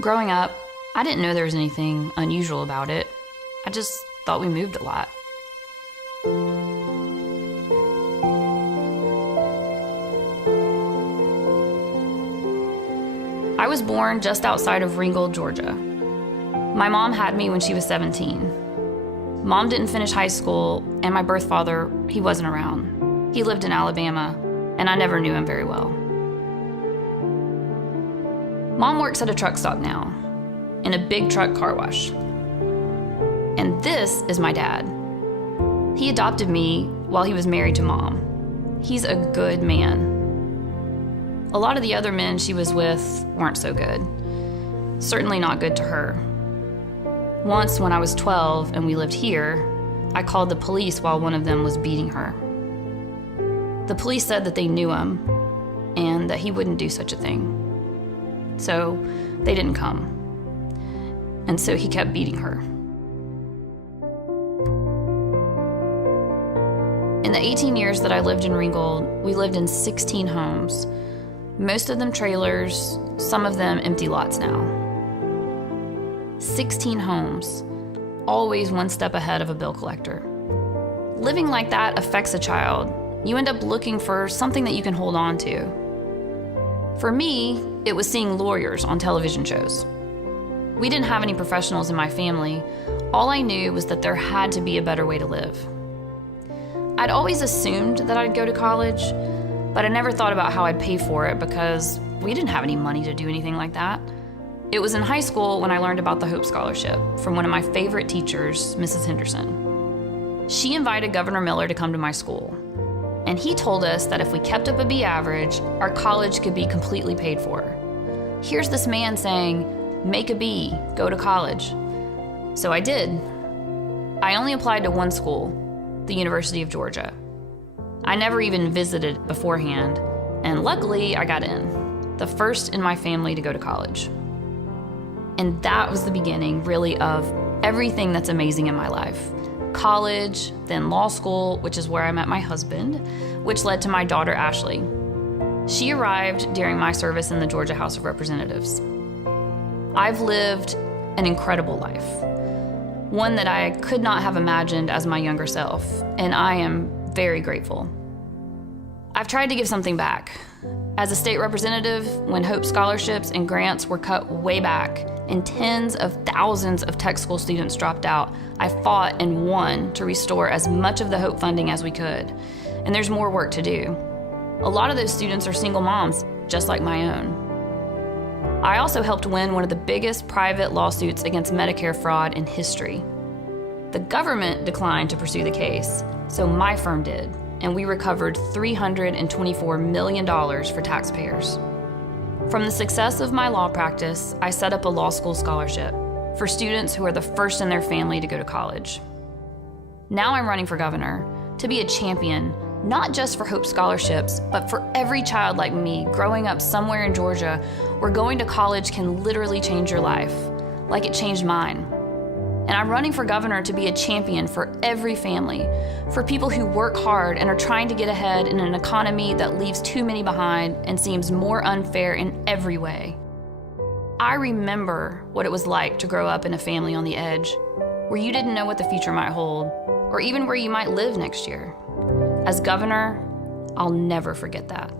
Growing up, I didn't know there was anything unusual about it. I just thought we moved a lot. I was born just outside of Ringgold, Georgia. My mom had me when she was 17. Mom didn't finish high school, and my birth father, he wasn't around. He lived in Alabama, and I never knew him very well. Mom works at a truck stop now, in a big truck car wash. And this is my dad. He adopted me while he was married to Mom. He's a good man. A lot of the other men she was with weren't so good. Certainly not good to her. Once, when I was 12 and we lived here, I called the police while one of them was beating her. The police said that they knew him and that he wouldn't do such a thing. So they didn't come. And so he kept beating her. In the 18 years that I lived in Ringgold, we lived in 16 homes. Most of them trailers, some of them empty lots now. 16 homes, always one step ahead of a bill collector. Living like that affects a child. You end up looking for something that you can hold on to. For me, it was seeing lawyers on television shows. We didn't have any professionals in my family. All I knew was that there had to be a better way to live. I'd always assumed that I'd go to college, but I never thought about how I'd pay for it because we didn't have any money to do anything like that. It was in high school when I learned about the Hope Scholarship from one of my favorite teachers, Mrs. Henderson. She invited Governor Miller to come to my school, and he told us that if we kept up a B average, our college could be completely paid for. Here's this man saying, make a B, go to college. So I did. I only applied to one school, the University of Georgia. I never even visited beforehand, and luckily I got in, the first in my family to go to college. And that was the beginning, really, of everything that's amazing in my life. College, then law school, which is where I met my husband, which led to my daughter, Ashley. She arrived during my service in the Georgia House of Representatives. I've lived an incredible life, one that I could not have imagined as my younger self, and I am very grateful. I've tried to give something back. As a state representative, when Hope scholarships and grants were cut way back and tens of thousands of tech school students dropped out, I fought and won to restore as much of the Hope funding as we could. And there's more work to do. A lot of those students are single moms, just like my own. I also helped win one of the biggest private lawsuits against Medicare fraud in history. The government declined to pursue the case, so my firm did, and we recovered $324 million for taxpayers. From the success of my law practice, I set up a law school scholarship for students who are the first in their family to go to college. Now I'm running for governor to be a champion, not just for Hope scholarships, but for every child like me growing up somewhere in Georgia where going to college can literally change your life, like it changed mine. And I'm running for governor to be a champion for every family, for people who work hard and are trying to get ahead in an economy that leaves too many behind and seems more unfair in every way. I remember what it was like to grow up in a family on the edge, where you didn't know what the future might hold, or even where you might live next year. As governor, I'll never forget that.